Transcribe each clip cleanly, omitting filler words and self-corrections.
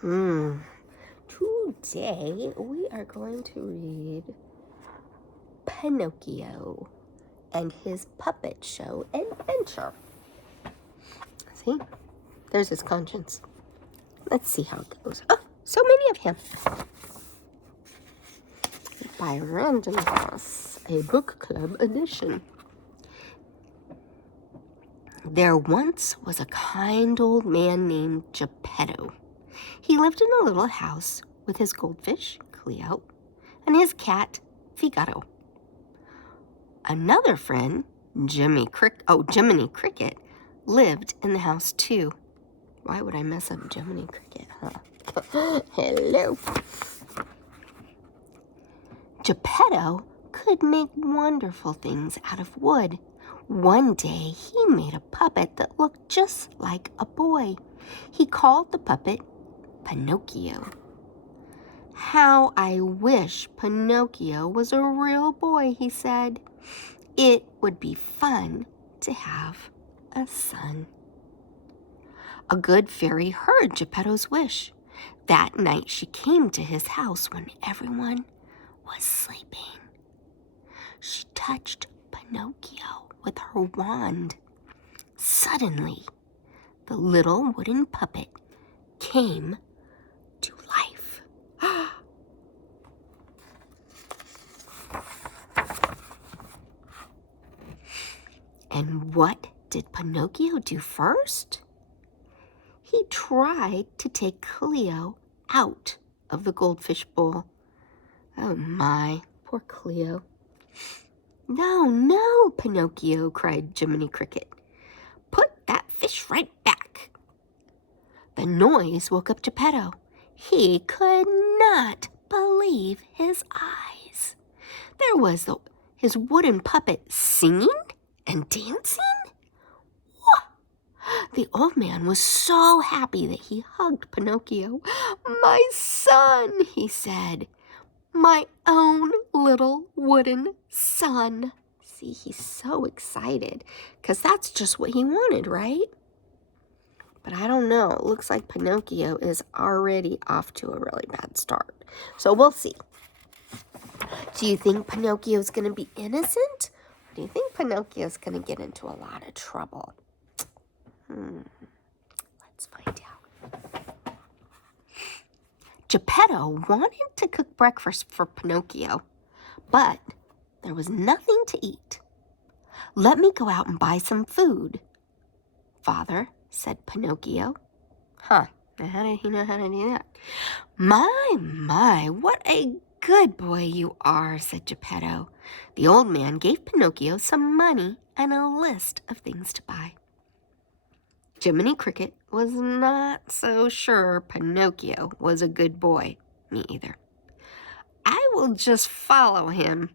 Today we are going to read Pinocchio and his puppet show adventure. See, there's his conscience. Let's see how it goes. Oh, so many of him. By Random House, a book club edition. There once was a kind old man named Geppetto. He lived in a little house with his goldfish, Cleo, and his cat, Figaro. Another friend, Jiminy Cricket, lived in the house too. Why would I mess up Jiminy Cricket, huh? Hello. Geppetto could make wonderful things out of wood. One day, he made a puppet that looked just like a boy. He called the puppet Pinocchio. How I wish Pinocchio was a real boy, he said. It would be fun to have a son. A good fairy heard Geppetto's wish. That night she came to his house when everyone was sleeping. She touched Pinocchio with her wand. Suddenly, the little wooden puppet came to life. And what did Pinocchio do first? He tried to take Cleo out of the goldfish bowl. Oh my, poor Cleo. No, Pinocchio, cried Jiminy Cricket. Put that fish right back. The noise woke up Geppetto. He could not believe his eyes. There was his wooden puppet singing and dancing. The old man was so happy that he hugged Pinocchio. My son, he said. My own little wooden son. See, he's so excited because that's just what he wanted, right? But I don't know. It looks like Pinocchio is already off to a really bad start. So we'll see. Do you think Pinocchio's going to be innocent? Or do you think Pinocchio's going to get into a lot of trouble? Let's find out. Geppetto wanted to cook breakfast for Pinocchio, but there was nothing to eat. Let me go out and buy some food, Father, said Pinocchio. Huh, how did he know how to do that? My, what a good boy you are, said Geppetto. The old man gave Pinocchio some money and a list of things to buy. Jiminy Cricket was not so sure Pinocchio was a good boy. Me either. I will just follow him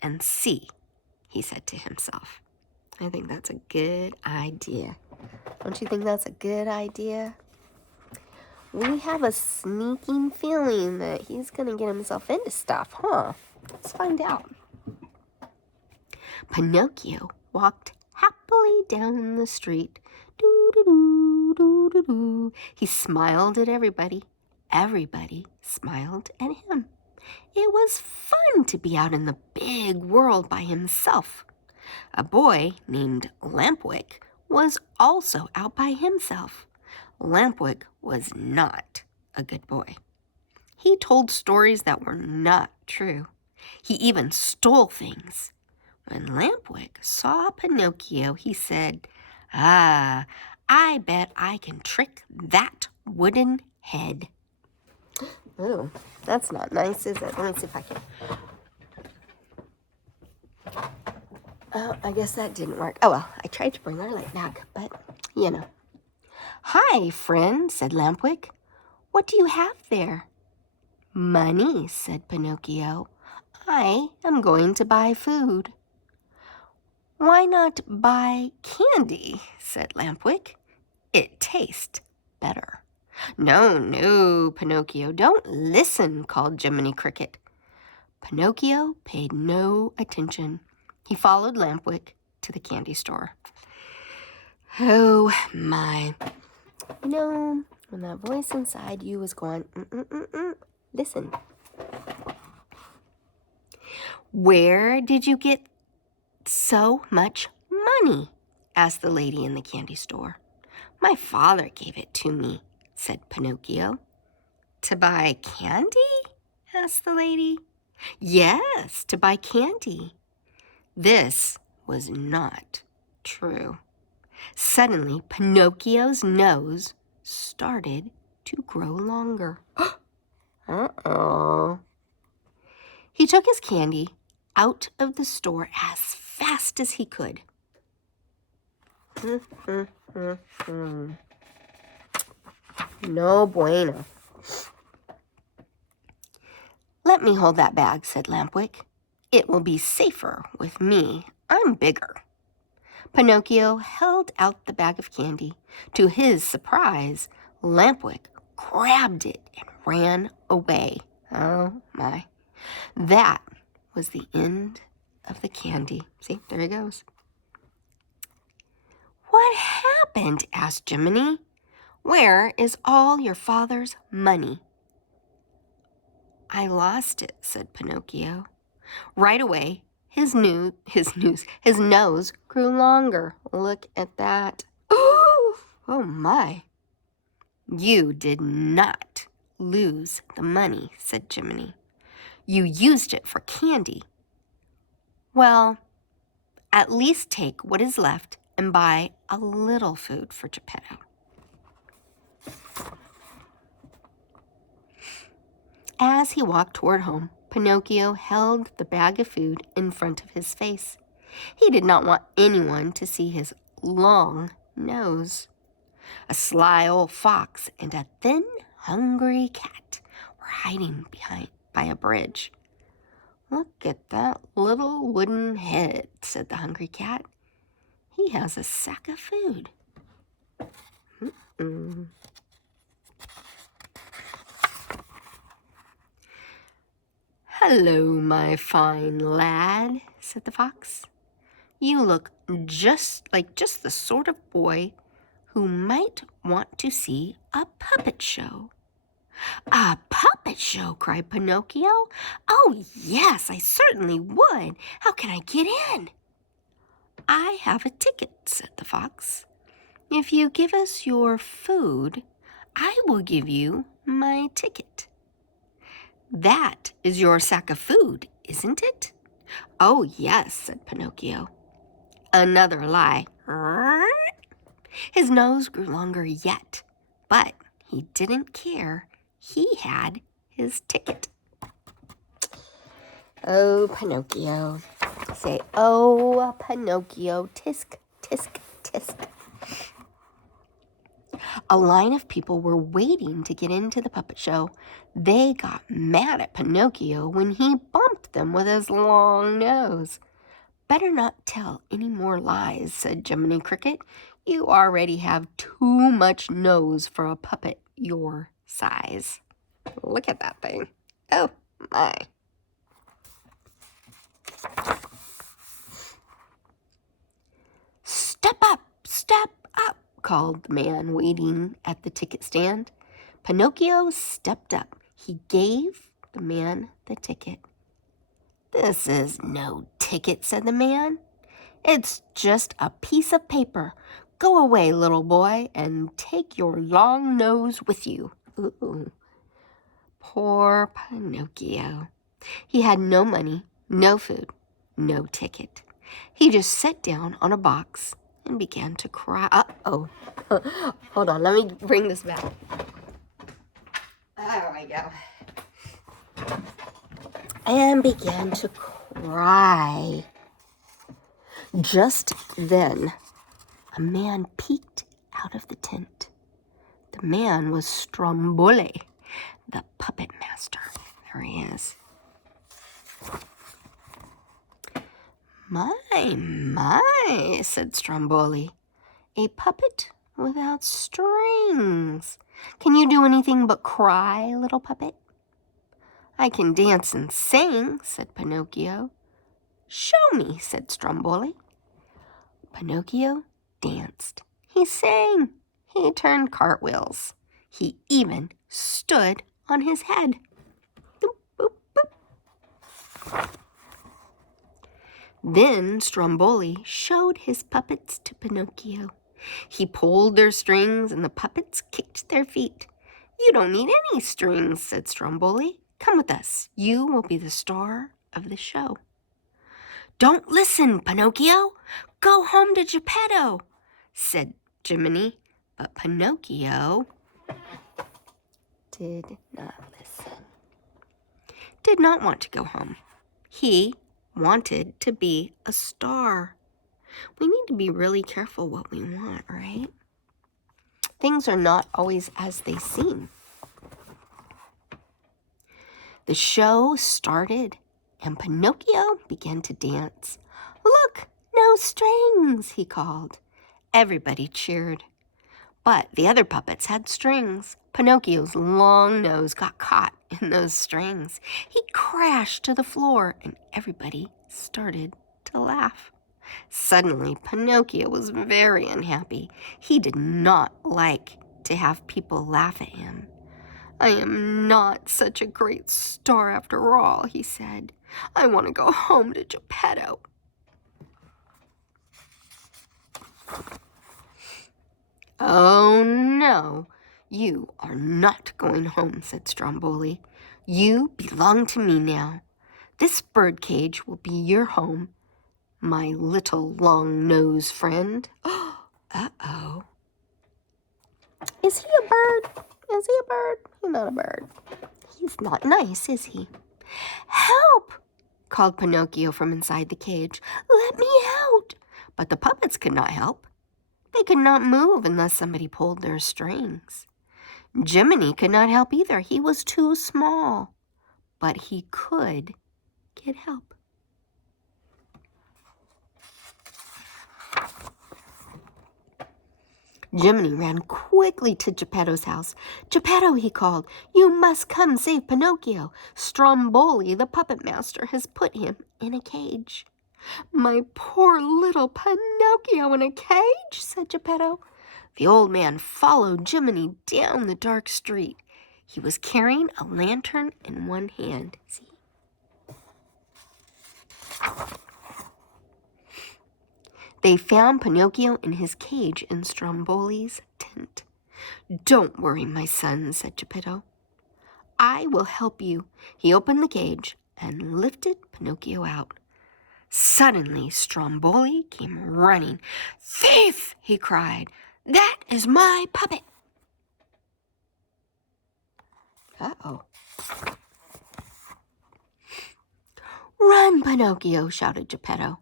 and see, he said to himself. I think that's a good idea. Don't you think that's a good idea? We have a sneaking feeling that he's going to get himself into stuff, huh? Let's find out. Pinocchio walked happily down the street. Doo-doo-doo, doo-doo-doo. He smiled at everybody. Everybody smiled at him. It was fun to be out in the big world by himself. A boy named Lampwick was also out by himself. Lampwick was not a good boy. He told stories that were not true. He even stole things. When Lampwick saw Pinocchio, he said, I bet I can trick that wooden head. Ooh, that's not nice, is it? Let me see if I can. Oh, I guess that didn't work. Oh, well, I tried to bring our light back, but, you know. Hi, friend, said Lampwick. What do you have there? Money, said Pinocchio. I am going to buy food. Why not buy candy, said Lampwick. It tastes better. No, Pinocchio, don't listen, called Jiminy Cricket. Pinocchio paid no attention. He followed Lampwick to the candy store. Oh, my. when that voice inside you was going, listen. Where did you get so much money? Asked the lady in the candy store. My father gave it to me, said Pinocchio. To buy candy? Asked the lady. Yes, to buy candy. This was not true. Suddenly, Pinocchio's nose started to grow longer. Uh-oh. He took his candy out of the store as fast as he could. No bueno. Let me hold that bag, said Lampwick. It will be safer with me. I'm bigger. Pinocchio held out the bag of candy. To his surprise, Lampwick grabbed it and ran away. Oh, my. That was the end of the candy. See, there he goes. What happened? Asked Jiminy. Where is all your father's money? I lost it, said Pinocchio. Right away, his nose grew longer. Look at that. Oh my. You did not lose the money, said Jiminy. You used it for candy. Well, at least take what is left and buy a little food for Geppetto. As he walked toward home, Pinocchio held the bag of food in front of his face. He did not want anyone to see his long nose. A sly old fox and a thin, hungry cat were hiding by a bridge. Look at that little wooden head, said the hungry cat. He has a sack of food. Hello, my fine lad, said the fox. You look just the sort of boy who might want to see a puppet show. A puppet show, cried Pinocchio. Oh, yes, I certainly would. How can I get in? I have a ticket, said the fox. If you give us your food, I will give you my ticket. That is your sack of food, isn't it? Oh, yes, said Pinocchio. Another lie. His nose grew longer yet, but he didn't care. He had his ticket. Oh, Pinocchio. Say, oh, Pinocchio, tisk, tisk, tisk. A line of people were waiting to get into the puppet show. They got mad at Pinocchio when he bumped them with his long nose. Better not tell any more lies, said Jiminy Cricket. You already have too much nose for a puppet your size. Look at that thing. Oh, my. Step up, called the man waiting at the ticket stand. Pinocchio stepped up. He gave the man the ticket. This is no ticket, said the man. It's just a piece of paper. Go away, little boy, and take your long nose with you. Ooh. Poor Pinocchio. He had no money, no food, no ticket. He just sat down on a box and began to cry. Uh-oh. Hold on, let me bring this back. There we go. And began to cry. Just then, a man peeked out of the tent. The man was Stromboli, the puppet master. There he is. My, said Stromboli. A puppet without strings. Can you do anything but cry, little puppet? I can dance and sing, said Pinocchio. Show me, said Stromboli. Pinocchio danced. He sang. He turned cartwheels. He even stood on his head. Boop, boop, boop. Then Stromboli showed his puppets to Pinocchio. He pulled their strings and the puppets kicked their feet. "You don't need any strings," said Stromboli. "Come with us. You will be the star of the show." "Don't listen, Pinocchio. Go home to Geppetto," said Jiminy. But Pinocchio did not listen. Did not want to go home. He wanted to be a star. We need to be really careful what we want, right? Things are not always as they seem. The show started, and Pinocchio began to dance. "Look, no strings," he called. Everybody cheered. But the other puppets had strings. Pinocchio's long nose got caught in those strings. He crashed to the floor, and everybody started to laugh. Suddenly, Pinocchio was very unhappy. He did not like to have people laugh at him. "I am not such a great star after all," he said. "I want to go home to Geppetto." "Oh, no, you are not going home," said Stromboli. "You belong to me now. This bird cage will be your home, my little long-nosed friend." Uh-oh. Is he a bird? Is he a bird? He's not a bird. He's not nice, is he? "Help!" called Pinocchio from inside the cage. "Let me out!" But the puppets could not help. They could not move unless somebody pulled their strings. Jiminy could not help either. He was too small. But he could get help. Jiminy ran quickly to Geppetto's house. "Geppetto," he called, "you must come save Pinocchio. Stromboli, the puppet master, has put him in a cage." "My poor little Pinocchio in a cage?" said Geppetto. The old man followed Jiminy down the dark street. He was carrying a lantern in one hand. See? They found Pinocchio in his cage in Stromboli's tent. "Don't worry, my son," said Geppetto. "I will help you." He opened the cage and lifted Pinocchio out. Suddenly, Stromboli came running. "Thief!" he cried. "That is my puppet." Uh-oh. "Run, Pinocchio!" shouted Geppetto.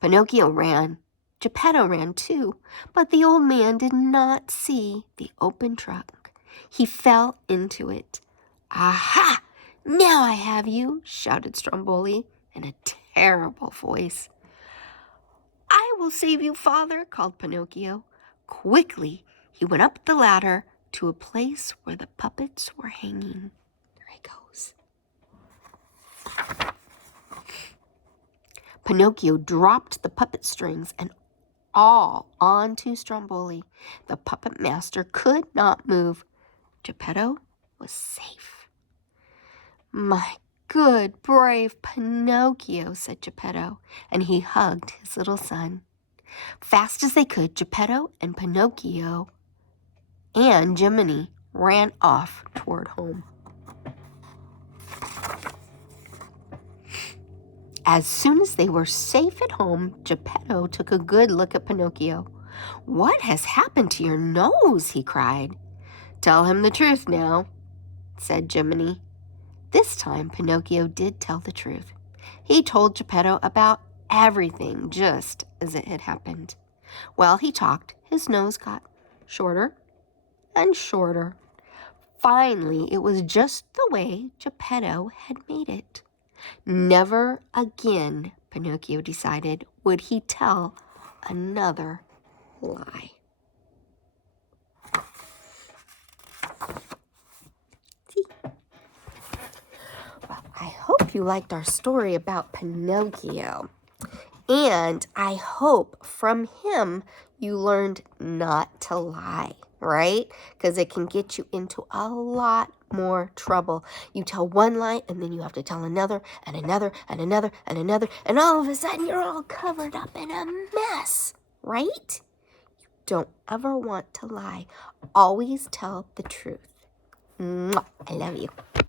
Pinocchio ran. Geppetto ran too, but the old man did not see the open trunk. He fell into it. "Aha! Now I have you!" shouted Stromboli in a terrible voice. "I will save you, father," called Pinocchio. Quickly, he went up the ladder to a place where the puppets were hanging. There he goes. Pinocchio dropped the puppet strings and all onto Stromboli. The puppet master could not move. Geppetto was safe. "My good, brave Pinocchio," said Geppetto, and he hugged his little son. Fast as they could, Geppetto and Pinocchio and Jiminy ran off toward home. As soon as they were safe at home, Geppetto took a good look at Pinocchio. "What has happened to your nose?" he cried. "Tell him the truth now," said Jiminy. This time, Pinocchio did tell the truth. He told Geppetto about everything just as it had happened. While he talked, his nose got shorter and shorter. Finally, it was just the way Geppetto had made it. Never again, Pinocchio decided, would he tell another lie. See? Well, I hope you liked our story about Pinocchio. And I hope from him you learned not to lie. right? Because it can get you into a lot more trouble. You tell one lie, and then you have to tell another, and another, and another, and another, and all of a sudden you're all covered up in a mess, right? Don't ever want to lie. Always tell the truth. Mwah. I love you.